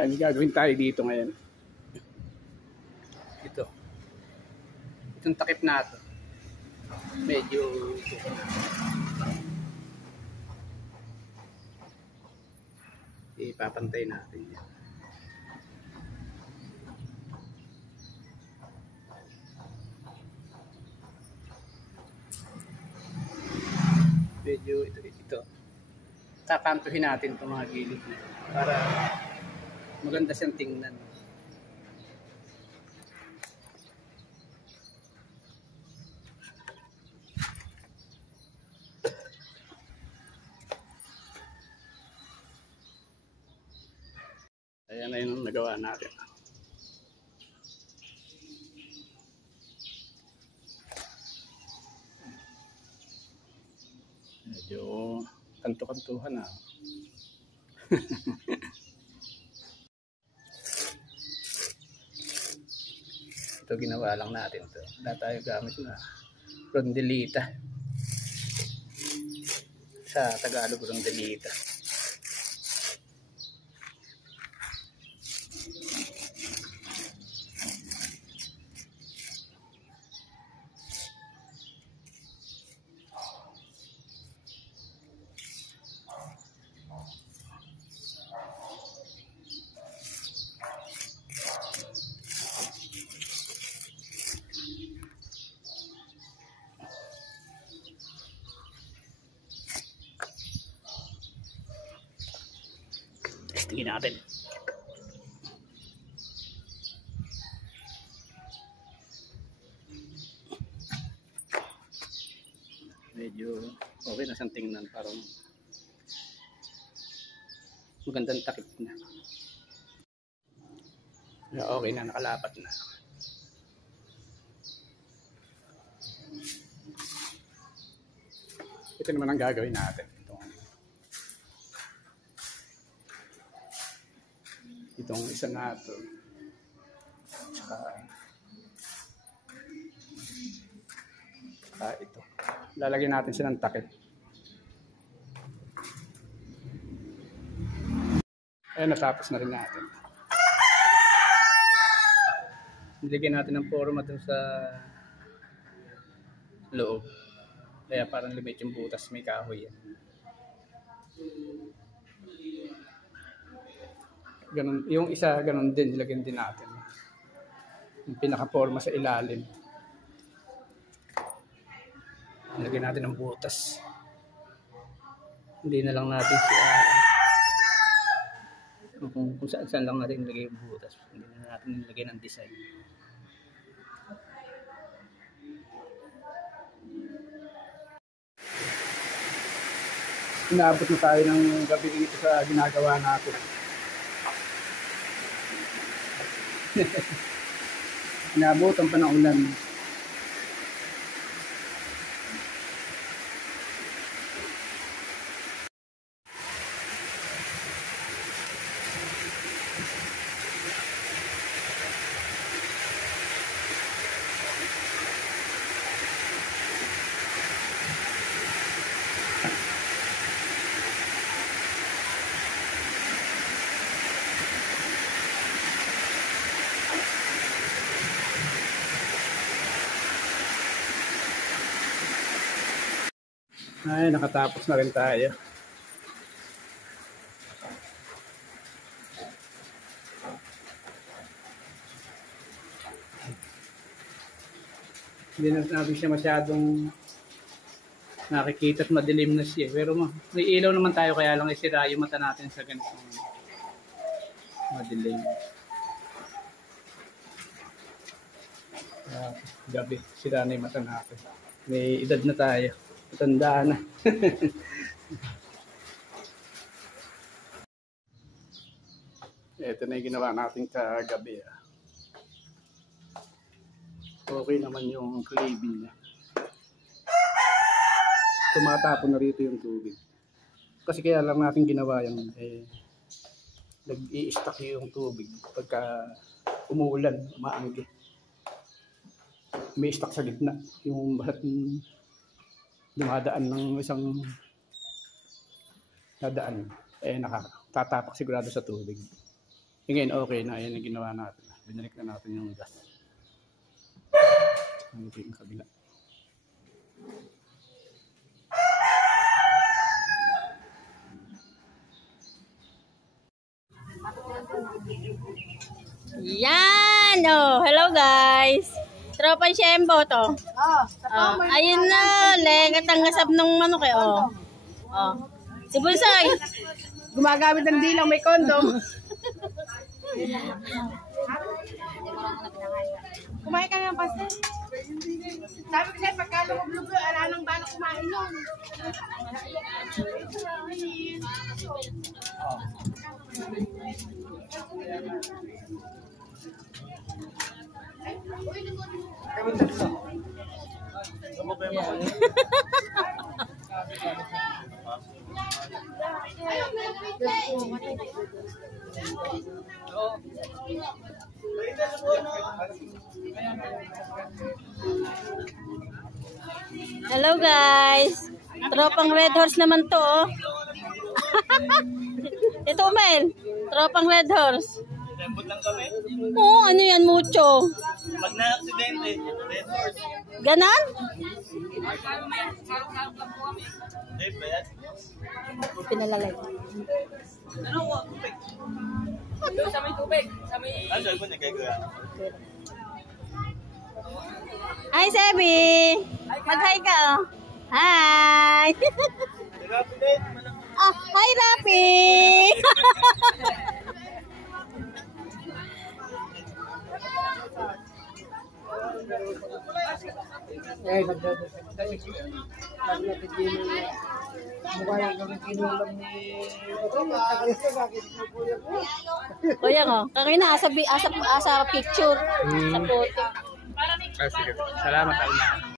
Ay, may gagawin tayo dito ngayon. Itong takip na ito. Medyo ipapantay natin yan. Medyo ito. Takantuhin natin itong mga gilid na para maganda siyang tingnan. Ayan na yung nagawa natin. Medyo kanto-kantuhan na. Ito ginawa lang natin to. Wala tayo gamit na rondelita. Sa Tagalog, rondelita. Tingin natin. Medyo okay na siyang tingnan. Parang magandang takip na. Okay na, nakalapat na. Ito naman ang gagawin natin. Itong isa na ito. Tsaka ito. Lalagyan natin siya ng takip. Ayan, natapos na rin natin. Nilagyan natin ng forma dun sa loob. Kaya parang lumit yung butas, may kahoy yan. Ganun, yung isa ganun din, nilagyan din natin. Yung pinaka-forma sa ilalim. Nilagyan natin ng butas. Hindi na lang natin siya kung saan lang natin nilagay yung butas. Hindi na natin nilagay ng design. Inaabot na tayo ng gabi dito sa ginagawa natin. Inabutan pa ng ulan. Ay, nakatapos na rin tayo. Hindi na natin siya masyadong nakikita at madilim na siya. Pero may ilaw naman tayo, kaya lang isira yung mata natin sa ganitong madilim. Gabi, sira na yung mata natin. May edad na tayo. Matanda na. Ito na yung ginawa natin kagabi. Okay naman yung claving niya. Tumatapon na rito yung tubig. Kasi kaya lang natin ginawa yung nag-i-stack yung tubig pagka umuulan, umaanggi. May stack sa gitna. Yung bahat dumadaan ng isang dadaan, nakatatapak sigurado sa tubig. Again, okay na. Ayan yung ginawa natin. Binalik na natin yung gas. Ang yung kabila. Yan! Oh, hello guys! Tropang Shembo to. Ayun na, lengat ang ngasab ng manok eh. Si Bulsay. Gumagamit ng dilang, may kondom. Kumain ka ng pastel. Sabi ko sa'yo, pagka lumublubo, ala nang bala kumain yun. Hello guys! Tropang Red Horse naman to oh. Ito Mel, Tropang Red Horse. Lembot lang kami. Oo, ano yan, mucho. Pag na-aksidente, Red Horse. Ganon? Eh, bayad. Pinalalay. Ano ko? Tubig. Doon sa may tubig. Sa may... Ano sabi mo nagkagaya? Hi, Sebi! Mag-hi ka oh. Hi! Grabe din. Ah, hi, Rapi! Kuya ko, kakina asa picture sa puti. Sige. Salamat, Alma.